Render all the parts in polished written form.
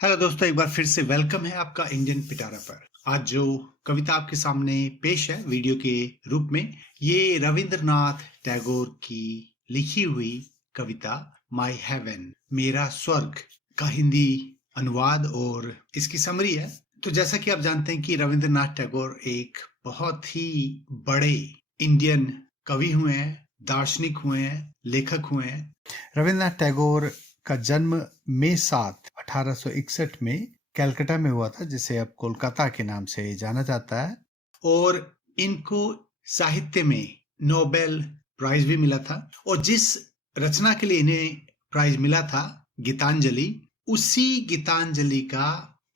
Hello दोस्तों, एक बार फिर से वेलकम है आपका इंडियन पिटारा पर। आज जो कविता आपके सामने पेश है वीडियो के रूप में, ये रविंद्रनाथ टैगोर की लिखी हुई कविता माय हेवन, मेरा स्वर्ग का हिंदी अनुवाद और इसकी समरी है। तो जैसा कि आप जानते हैं कि रविंद्रनाथ टैगोर एक बहुत ही बड़े इंडियन कवि हुए हैं, दार्शनिक हुए हैं, लेखक हुए हैं। रविंद्रनाथ टैगोर का जन्म मई 7, 1861 में कलकत्ता में हुआ था, जिसे अब कोलकाता के नाम से जाना जाता है। और इनको साहित्य में नोबेल प्राइज भी मिला था, और जिस रचना के लिए इन्हें प्राइज मिला था, गीतांजलि, उसी गीतांजलि का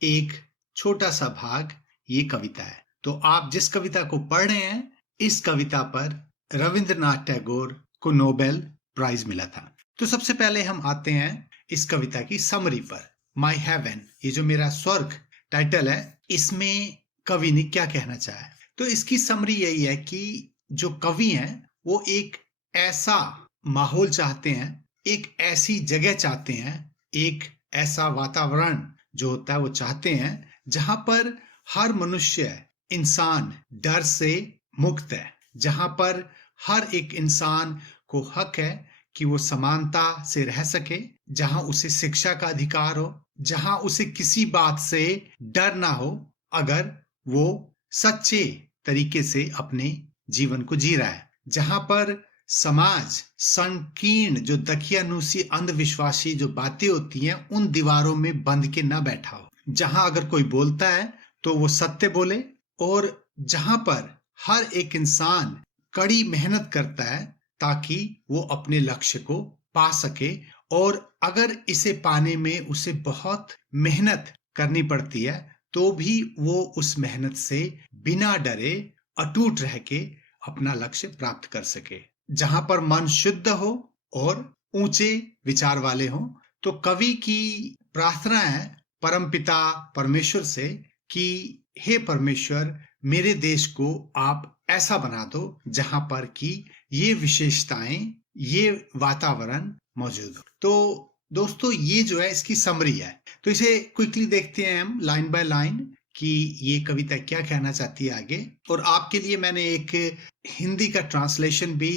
एक छोटा सा भाग ये कविता है। तो आप जिस कविता को पढ़ रहे हैं, इस कविता पर रविंद्रनाथ टैगोर को नोबेल प्राइज मिला था। तो सबसे पहले हम आते हैं इस कविता की समरी पर। माय हेवन, ये जो मेरा स्वर्ग टाइटल है, इसमें कवि ने क्या कहना चाहा है। तो इसकी समरी यही है कि जो कवि हैं वो एक ऐसा माहौल चाहते हैं, एक ऐसी जगह चाहते हैं, एक ऐसा वातावरण जो होता है वो चाहते हैं जहां पर हर मनुष्य, इंसान डर से मुक्त है, जहां पर हर एक इंसान को हक है कि वो समानता से रह सके, जहां उसे शिक्षा का अधिकार हो, जहां उसे किसी बात से डर ना हो अगर वो सच्चे तरीके से अपने जीवन को जी रहा है, जहां पर समाज संकीर्ण जो दकियानूसी अंधविश्वासी जो बातें होती हैं उन दीवारों में बंध के ना बैठा हो, जहां अगर कोई बोलता है तो वो सत्य बोले, और जहां पर हर एक इंसान कड़ी मेहनत करता है ताकि वो अपने लक्ष्य को पा सके, और अगर इसे पाने में उसे बहुत मेहनत करनी पड़ती है तो भी वो उस मेहनत से बिना डरे अटूट रह के अपना लक्ष्य प्राप्त कर सके, जहां पर मन शुद्ध हो और ऊंचे विचार वाले हो। तो कवि की प्रार्थना है परमपिता परमेश्वर से कि हे परमेश्वर, मेरे देश को आप ऐसा बना दो जहां पर कि ये विशेषताएं, ये वातावरण मौजूद हो। तो दोस्तों, ये जो है इसकी समरी है। तो इसे क्विकली देखते हैं हम लाइन बाय लाइन कि ये कविता क्या कहना चाहती है आगे। और आपके लिए मैंने एक हिंदी का ट्रांसलेशन भी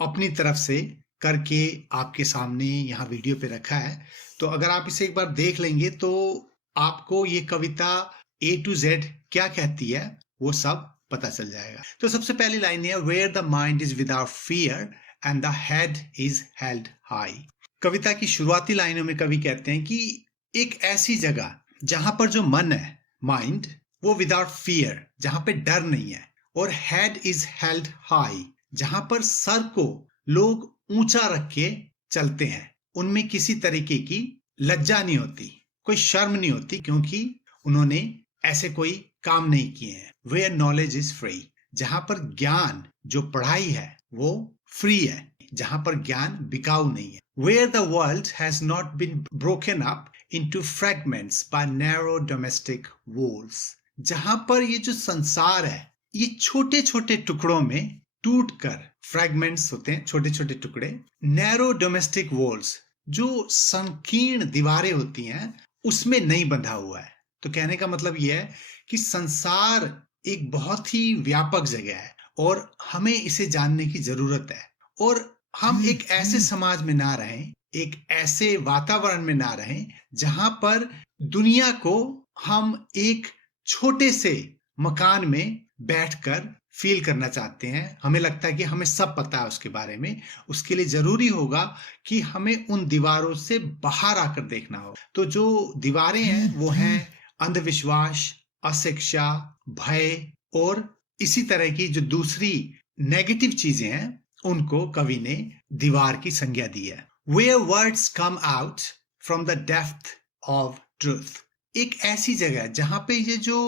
अपनी तरफ से करके आपके सामने यहाँ वीडियो पे रखा है। तो अगर आप इसे एक बार देख लेंगे तो आपको ये कविता A to Z क्या कहती है वो सब पता चल जाएगा। तो सबसे पहली लाइन है, where the mind is without fear and the head is held high. कविता की शुरुआती लाइनों में कवि कहते हैं कि एक ऐसी जगह जहां पर जो मन है, माइंड, वो विदाउट फियर, जहां पे डर नहीं है, और हेड इज हेल्ड हाई, जहां पर सर को लोग ऊंचा रख के चलते हैं, उनमें किसी तरीके की लज्जा नहीं होती, कोई शर्म नहीं होती, क्योंकि उन्होंने ऐसे कोई काम नहीं किए हैं। वेयर नॉलेज इज फ्री, जहां पर ज्ञान, जो पढ़ाई है, वो फ्री है, जहां पर ज्ञान बिकाऊ नहीं है। Where the world has not been broken up into fragments by narrow domestic walls, जहां पर ये जो संसार है ये छोटे छोटे टुकड़ों में टूटकर, फ्रैगमेंट्स होते हैं छोटे छोटे टुकड़े, नैरो डोमेस्टिक वॉल्स जो संकीर्ण दीवारें होती हैं उसमें नहीं बंधा हुआ है। तो कहने का मतलब यह है कि संसार एक बहुत ही व्यापक जगह है और हमें इसे जानने की जरूरत है, और हम एक ऐसे समाज में ना रहें, एक ऐसे वातावरण में ना रहें जहां पर दुनिया को हम एक छोटे से मकान में बैठकर फील करना चाहते हैं। हमें लगता है कि हमें सब पता है उसके बारे में। उसके लिए जरूरी होगा कि हमें उन दीवारों से बाहर आकर देखना हो। तो जो दीवारें हैं वो हैं अंधविश्वास, अशिक्षा, भय और इसी तरह की जो दूसरी नेगेटिव चीजें हैं उनको कवि ने दीवार की संज्ञा दी है। Where words come out from the depth of truth, एक ऐसी जगह जहां पे ये जो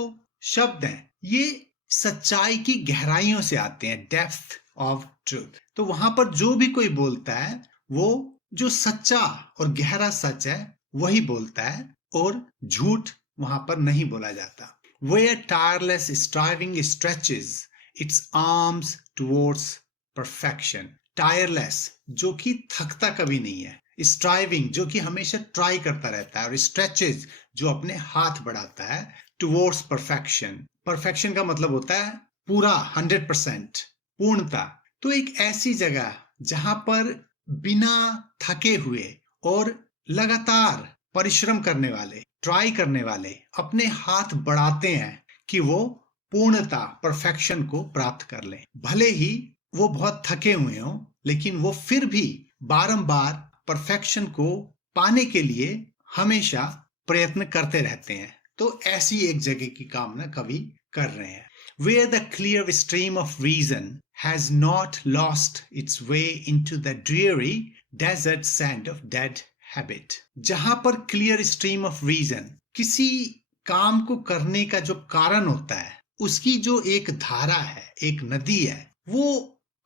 शब्द हैं ये सच्चाई की गहराइयों से आते हैं, डेप्थ ऑफ ट्रूथ। तो वहां पर जो भी कोई बोलता है वो जो सच्चा और गहरा सच है वही बोलता है, और झूठ वहां पर नहीं बोला जाता। Where tireless striving stretches its arms towards perfection, tireless जो कि थकता कभी नहीं है, स्ट्राइविंग जो कि हमेशा ट्राई करता रहता है, और स्ट्रेचेस जो अपने हाथ बढ़ाता है टुवर्ड्स परफेक्शन। परफेक्शन का मतलब होता है पूरा, 100%, पूर्णता। तो एक ऐसी जगह जहां पर बिना थके हुए और लगातार परिश्रम करने वाले, ट्राई करने वाले अपने हाथ बढ़ाते हैं कि वो पूर्णता, परफेक्शन को प्राप्त कर लें। भले ही वो बहुत थके हुए हों, लेकिन वो फिर भी बारंबार परफेक्शन को पाने के लिए हमेशा प्रयत्न करते रहते हैं। तो ऐसी एक जगह की कामना कवि कर रहे हैं। Where the clear stream of reason has not lost its way into the dreary desert sand of dead habit। जहां पर क्लियर स्ट्रीम ऑफ रीजन, किसी काम को करने का जो कारण होता है, उसकी जो एक धारा है, एक नदी है, वो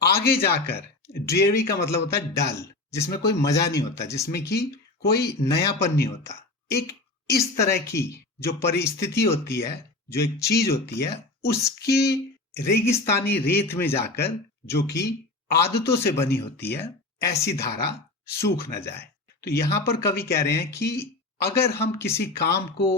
आगे जाकर, ड्रेरी का मतलब होता है डल, जिसमें कोई मजा नहीं होता, जिसमें कि कोई नयापन नहीं होता। एक इस तरह की जो परिस्थिति होती है, जो एक चीज होती है, उसके रेगिस्तानी रेत में जाकर, जो कि आदतों से बनी होती है, ऐसी धारा सूख न जाए। तो यहां पर कवि कह रहे हैं कि अगर हम किसी काम को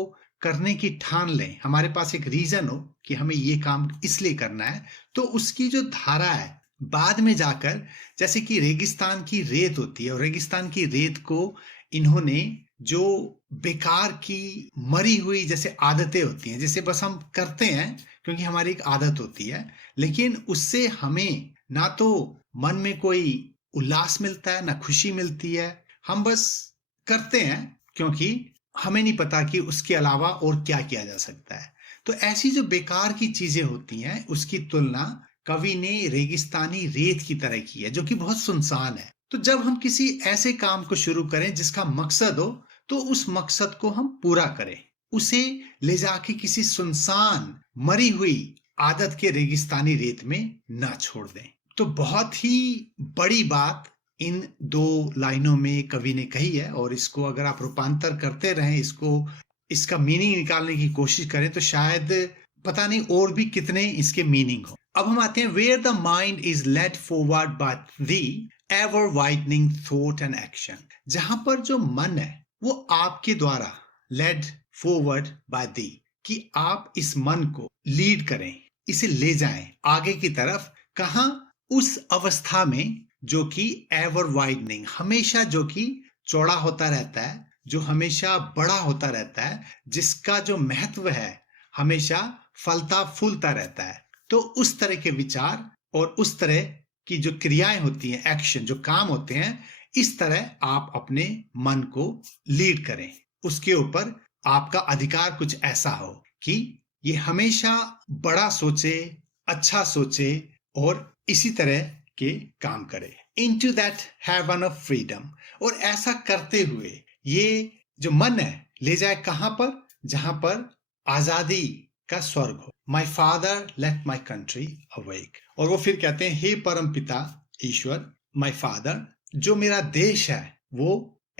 करने की ठान लें, हमारे पास एक रीजन हो कि हमें ये काम इसलिए करना है, तो उसकी जो धारा है बाद में जाकर, जैसे कि रेगिस्तान की रेत होती है, और रेगिस्तान की रेत को इन्होंने जो बेकार की मरी हुई जैसे आदतें होती हैं, जैसे बस हम करते हैं क्योंकि हमारी एक आदत होती है, लेकिन उससे हमें ना तो मन में कोई उल्लास मिलता है, ना खुशी मिलती है। हम बस करते हैं क्योंकि हमें नहीं पता कि उसके अलावा और क्या किया जा सकता है। तो ऐसी जो बेकार की चीजें होती हैं, उसकी तुलना कवि ने रेगिस्तानी रेत की तरह की है, जो कि बहुत सुनसान है। तो जब हम किसी ऐसे काम को शुरू करें जिसका मकसद हो, तो उस मकसद को हम पूरा करें, उसे ले जाके किसी सुनसान मरी हुई आदत के रेगिस्तानी रेत में ना छोड़ दें। तो बहुत ही बड़ी बात इन दो लाइनों में कवि ने कही है, और इसको अगर आप रूपांतर करते रहें, इसका मीनिंग निकालने की कोशिश करें, तो शायद पता नहीं और भी कितने इसके मीनिंग हो। अब हम आते हैं where the mind is led forward by the ever widening thought and action. जहां पर जो मन है वो आपके द्वारा लेड फॉरवर्ड बाय दी, कि आप इस मन को लीड करें, इसे ले जाएं आगे की तरफ। कहां? उस अवस्था में जो कि एवर वाइडनिंग, हमेशा जो कि चौड़ा होता रहता है, जो हमेशा बड़ा होता रहता है, जिसका जो महत्व है हमेशा फलता फूलता रहता है। तो उस तरह के विचार और उस तरह की जो क्रियाएं होती हैं, एक्शन, जो काम होते हैं, इस तरह आप अपने मन को लीड करें। उसके ऊपर आपका अधिकार कुछ ऐसा हो कि ये हमेशा बड़ा सोचे, अच्छा सोचे और इसी तरह के काम करे। Into that heaven of freedom। और ऐसा करते हुए ये जो मन है ले जाए कहां पर? जहां पर आजादी का स्वर्ग हो। My father let my country awake। और वो फिर कहते हैं, हे परम पिता ईश्वर, my father, जो मेरा देश है वो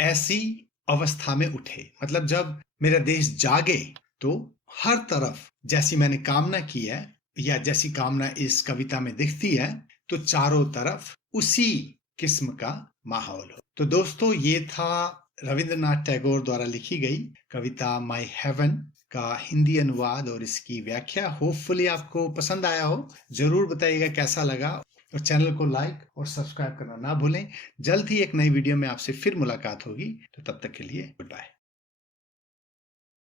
ऐसी अवस्था में उठे। मतलब जब मेरा देश जागे तो हर तरफ जैसी मैंने कामना की है, या जैसी कामना इस कविता में दिखती है, तो चारों तरफ उसी किस्म का माहौल हो। तो दोस्तों, ये था रविंद्रनाथ टैगोर द्वारा लिखी गई कविता माय हेवन का हिंदी अनुवाद और इसकी व्याख्या। होपफुली आपको पसंद आया हो। जरूर बताइएगा कैसा लगा, और चैनल को लाइक और सब्सक्राइब करना ना भूलें। जल्द ही एक नई वीडियो में आपसे फिर मुलाकात होगी। तो तब तक के लिए गुड बाय।